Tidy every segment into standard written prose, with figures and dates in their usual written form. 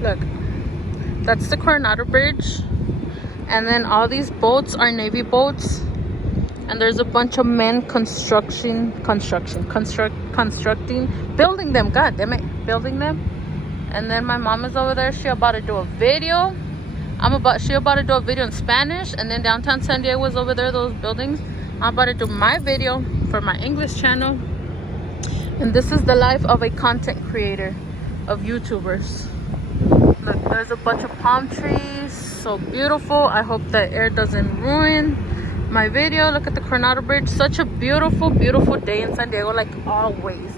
Look, that's the Coronado Bridge. And then all these boats are Navy boats. And there's a bunch of men constructing, building them. God damn it, building them. And then my mom is over there. She about to do a video. She about to do a video in Spanish. And then downtown San Diego is over there, those buildings. I'm about to do my video for my English channel. And this is the life of a content creator, of YouTubers. Look, there's a bunch of palm trees, so beautiful. I hope the air doesn't ruin my video. Look at the Coronado Bridge. Such a beautiful day in San Diego, like always,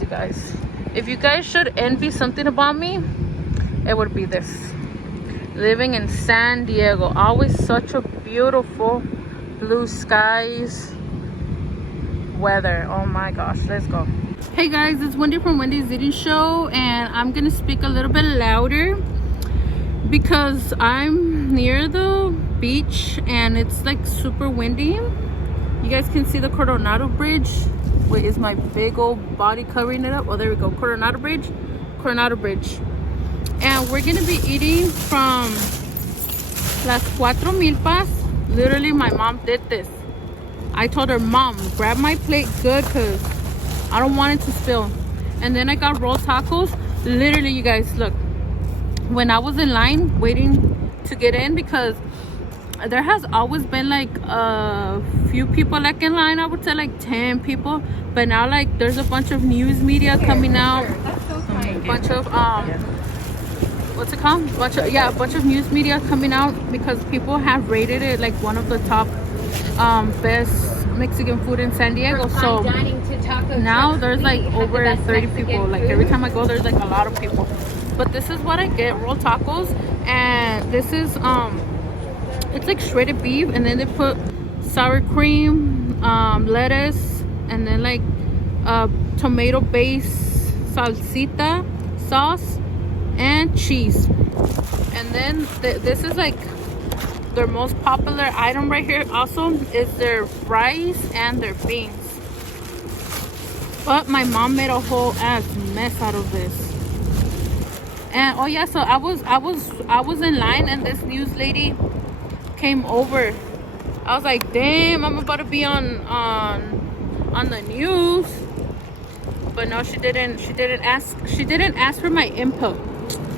you guys. If you guys should envy something about me, it would be this. Living in San Diego, always such a beautiful blue skies, weather. Oh my gosh, let's go. Hey guys, it's Wendy from Wendy's Eating Show, and I'm gonna speak a little bit louder because I'm near the beach and it's like super windy. You guys can see the Coronado Bridge. Wait, is my big old body covering it up? Oh, there we go. Coronado Bridge. And we're gonna be eating from Las Cuatro Milpas. Literally, my mom did this. I told her, Mom, grab my plate good because I don't want it to spill. And then I got rolled tacos. Literally, you guys, look. When I was in line waiting to get in, because there has always been like a few people like in line, I would say like 10 people, but now like there's a bunch of news media coming out, a bunch of what's it called, a bunch of news media coming out because people have rated it like one of the top best Mexican food in San Diego. So now there's like over 30 people. Like every time I go, there's like a lot of people. But this is what I get, rolled tacos, and this is it's like shredded beef, and then they put sour cream, lettuce, and then like tomato based salsita sauce and cheese. And then this is like their most popular item right here also is their rice and their beans. But my mom made a whole ass mess out of this. And oh yeah, so I was in line and this news lady came over. I was like, damn, I'm about to be on the news. But no, she didn't ask for my input.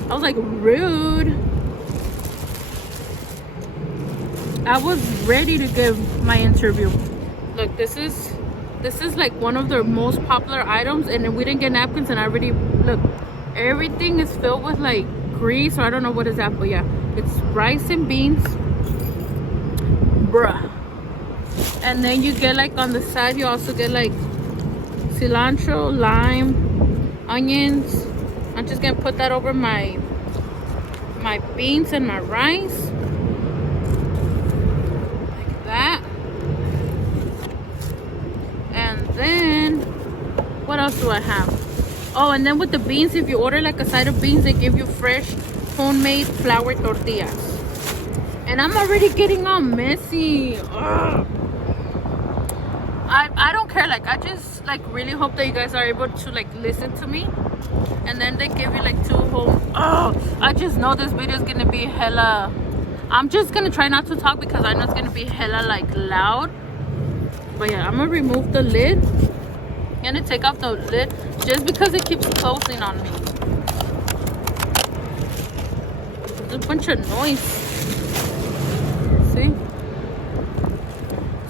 I was like, rude. I was ready to give my interview. Look, this is like one of their most popular items, and we didn't get napkins, and I already look, everything is filled with like grease, or I don't know what is that, but yeah, it's rice and beans, bruh. And then you get like on the side, you also get like cilantro, lime, onions. I'm just gonna put that over my beans and my rice. Like that. And then, what else do I have? Oh, and then with the beans, if you order like a side of beans, they give you fresh homemade flour tortillas. And I'm already getting all messy. Ugh. I don't care. Like, I just like really hope that you guys are able to like listen to me. And then they give you like two whole. Oh, I just know this video is gonna be hella. I'm just gonna try not to talk because I know it's gonna be hella like loud. But yeah, I'm gonna remove the lid. I'm gonna take off the lid just because it keeps closing on me. There's a bunch of noise. See?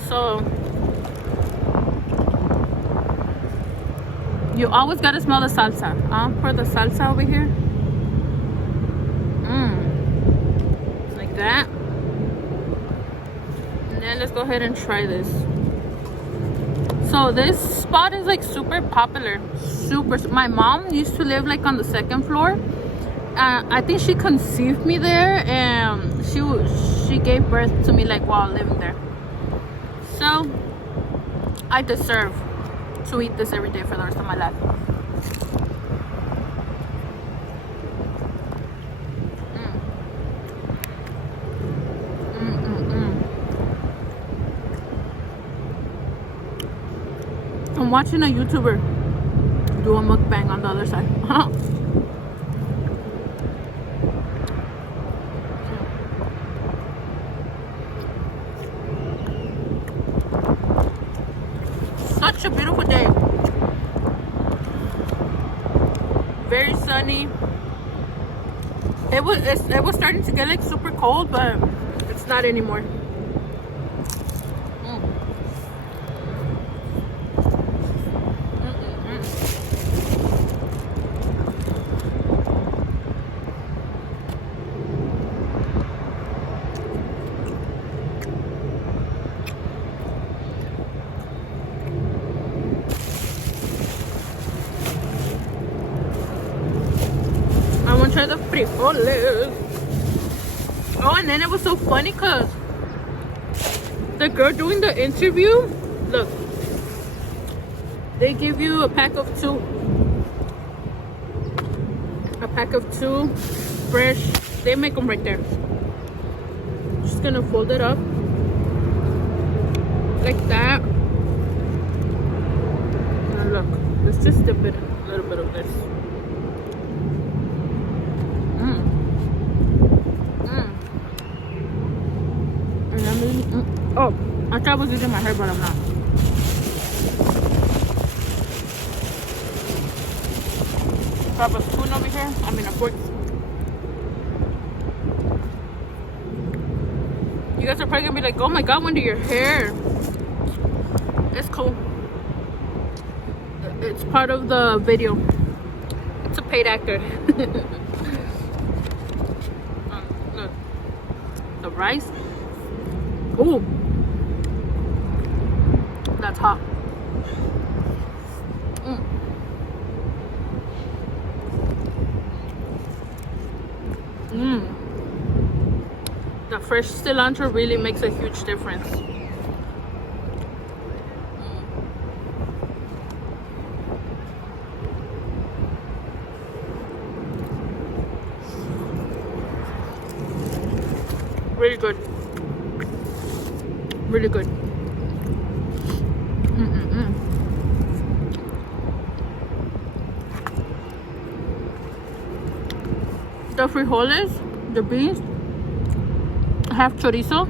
So you always gotta smell the salsa. I'll pour the salsa over here. Like that. And then let's go ahead and try this. So this spot is like super popular. My mom used to live like on the second floor. I think she conceived me there, and she gave birth to me like while living there. So I deserve to eat this every day for the rest of my life. I'm watching a YouTuber do a mukbang on the other side. such a beautiful day. Very sunny. It was starting to get like super cold, but it's not anymore. I want to try the frijoles. Oh, and then it was so funny because the girl doing the interview, look, they give you a pack of two. A pack of two fresh. They make them right there. Just gonna fold it up like that. And look, let's just dip it in a little bit of this. Oh, I thought I was using my hair, but I'm not. Grab a spoon over here. I mean a fork. You guys are probably gonna be like, oh my god, Wendy, your hair. It's cool. It's part of the video. It's a paid actor. Look. The rice. Ooh. That's hot. The fresh cilantro really makes a huge difference. Really good. Really good. The frijoles, the beans, have chorizo.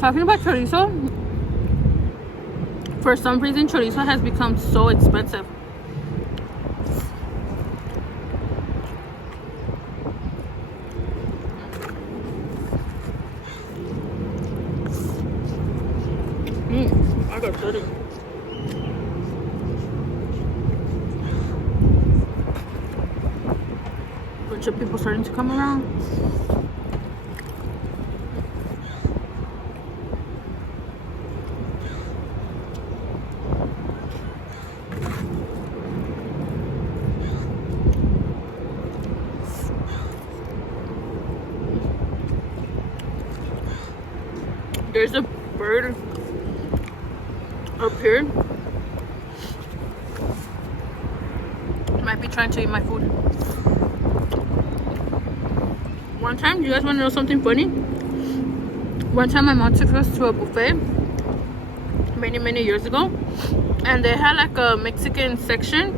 Talking about chorizo, for some reason chorizo has become so expensive. I got dirty. Bunch of people starting to come around. There's a bird up here. Might be trying to eat my food. One time, you guys want to know something funny? One time my mom took us to a buffet many years ago, and they had like a Mexican section.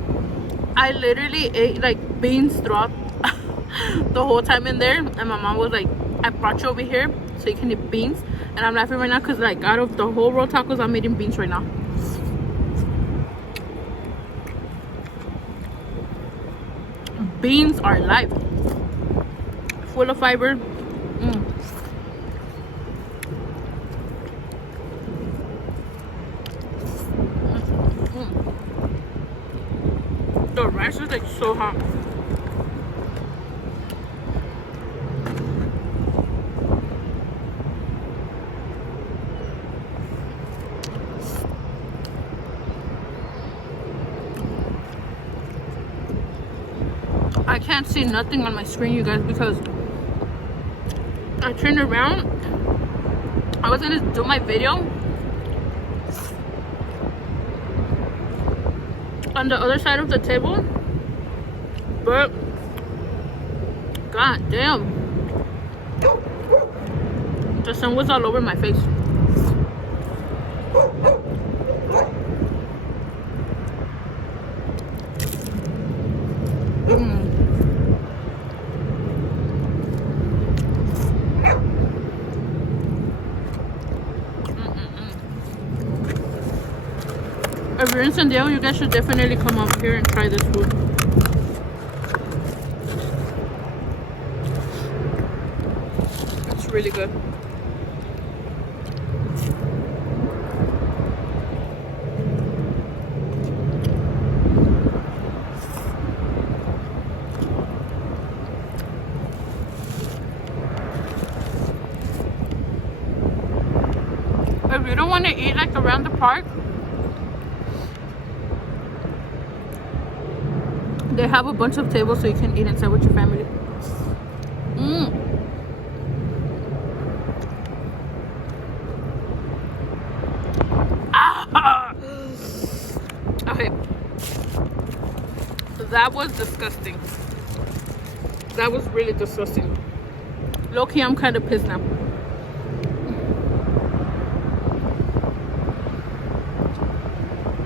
I literally ate like beans throughout the whole time in there, and my mom was like, I brought you over here so you can eat beans. And I'm laughing right now because like out of the whole roll tacos, I'm eating beans right now. Beans are life. Full of fiber. The rice is like so hot. I can't see nothing on my screen, you guys, because I turned around. I was gonna do my video on the other side of the table, but god damn, the sun was all over my face. If you're in San Diego, you guys should definitely come up here and try this food. It's really good. If you don't want to eat like around the park, they have a bunch of tables so you can eat inside with your family. Okay. That was disgusting. That was really disgusting. Low-key, I'm kind of pissed now.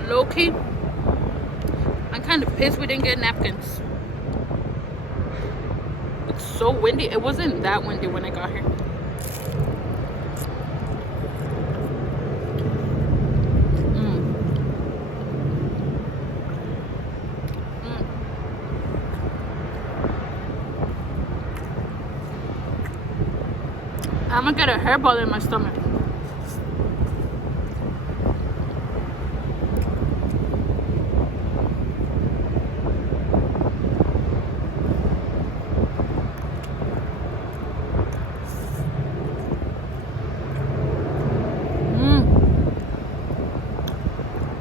Low-key, I'm kind of pissed we didn't get napkins. It's so windy. It wasn't that windy when I got here. I'm gonna get a hairball in my stomach.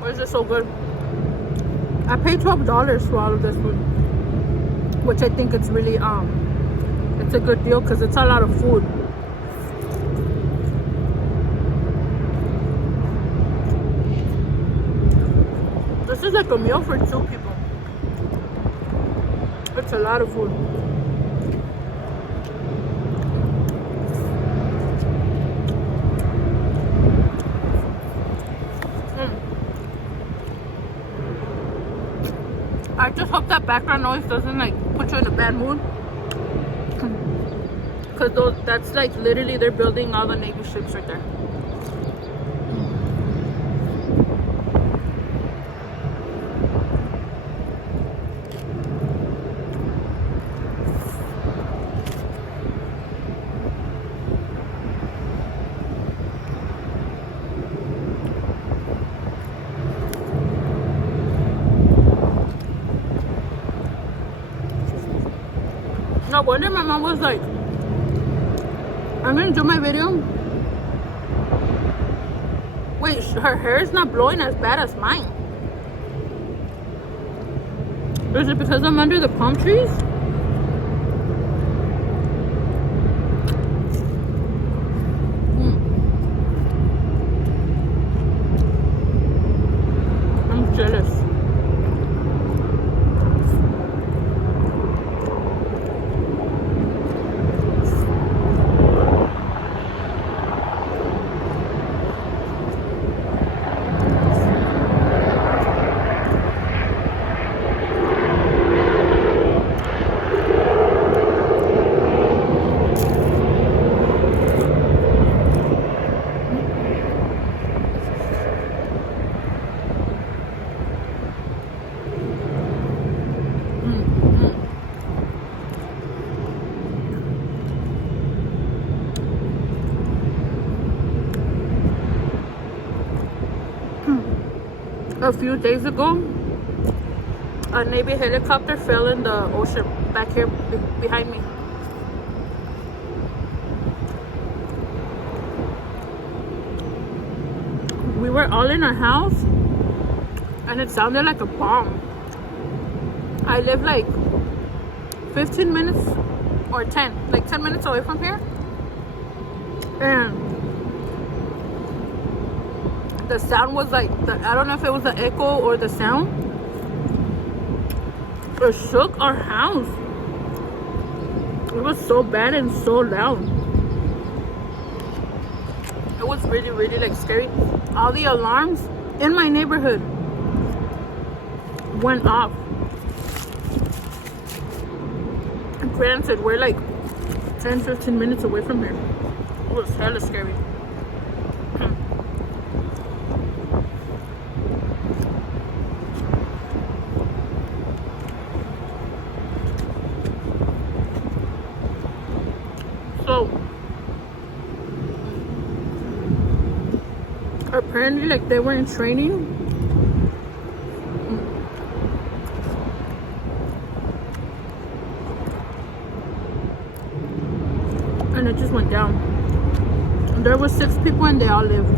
Why is it so good? I paid $12 for all of this food, which I think it's really it's a good deal because it's a lot of food. This is like a meal for 2 people. It's a lot of food. I just hope that background noise doesn't like put you in a bad mood. Because that's like literally they're building all the Navy ships right there. No wonder my mom was like, I'm gonna do my video. Wait, her hair is not blowing as bad as mine. Is it because I'm under the palm trees? I'm jealous. A few days ago, a Navy helicopter fell in the ocean back here behind me. We were all in our house and it sounded like a bomb. I live like 15 minutes or 10 minutes away from here, and the sound was like, I don't know if it was the echo or the sound. It shook our house. It was so bad and so loud. It was really, really like scary. All the alarms in my neighborhood went off. And granted, we're like 10-15 minutes away from here. It was hella scary. apparently like they were in training. And it just went down. There were 6 people and they all lived.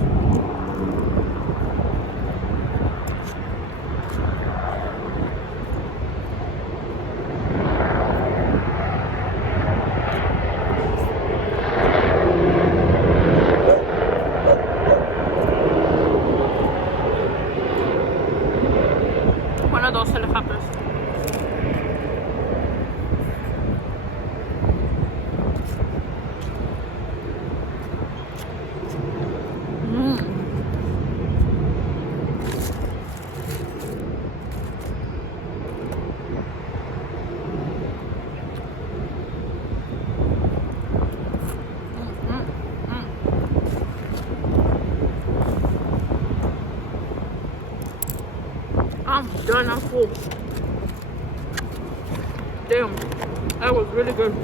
One of those helicopters. I'm done. I'm full. Damn, that was really good.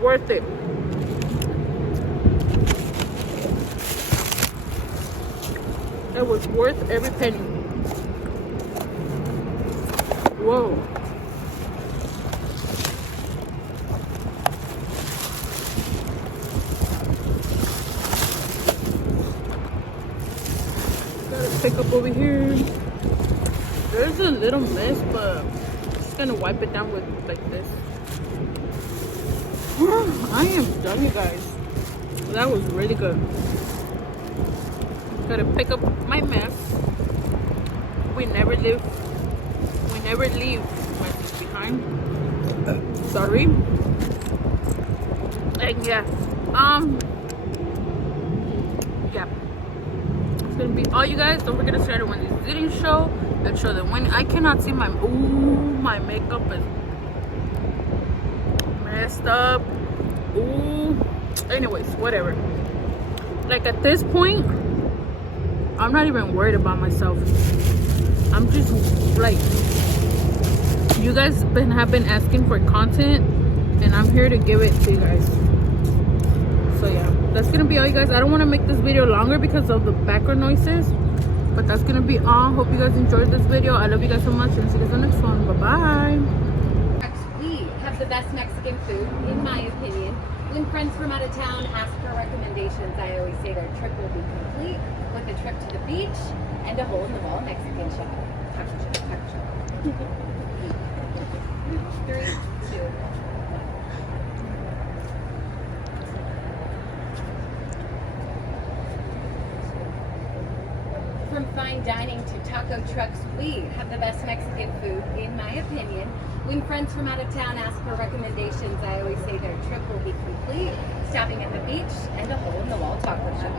Worth it. It was worth every penny. Whoa. Gotta pick up over here. There's a little mess, but I'm just gonna wipe it down with like this. I am done, you guys. That was really good. Gotta pick up my mess. We never leave messes behind. Sorry. And yeah, yeah. It's gonna be all, you guys. Don't forget to start a Wendy's eating show. And show them when I cannot see my my makeup is messed up. Ooh. Anyways, whatever. Like at this point, I'm not even worried about myself. I'm just like, you guys have been asking for content, and I'm here to give it to you guys. So yeah, that's gonna be all, you guys. I don't want to make this video longer because of the background noises. But that's gonna be all. Hope you guys enjoyed this video. I love you guys so much, and see you guys on the next one. Bye bye. We have the best Mexican food, in my opinion. When friends from out of town ask for recommendations, I always say their trip will be complete with a trip to the beach and a hole in the wall Mexican shop. Taco shop, taco shop. 3, 2. From fine dining to taco trucks, we have the best Mexican food, in my opinion. When friends from out of town ask for recommendations, I always say their trip will be complete, stopping at the beach and a hole-in-the-wall taco shop.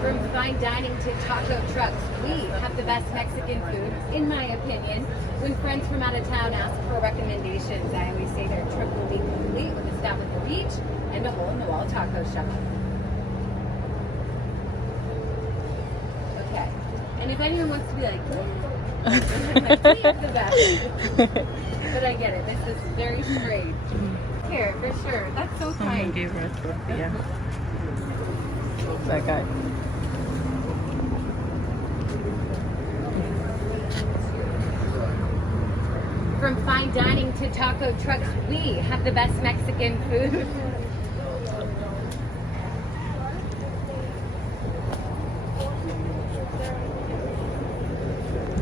From fine dining to taco trucks, we have the best Mexican food, in my opinion. When friends from out of town ask for recommendations, I always say their trip will be complete with a stop at the beach and a hole-in-the-wall taco shop. Okay. And if anyone wants to be like, I'm like, we have the best. But I get it. This is very straight. Here, for sure. That's so kind. Gave her a trophy, yeah. That guy. From fine dining to taco trucks, we have the best Mexican food.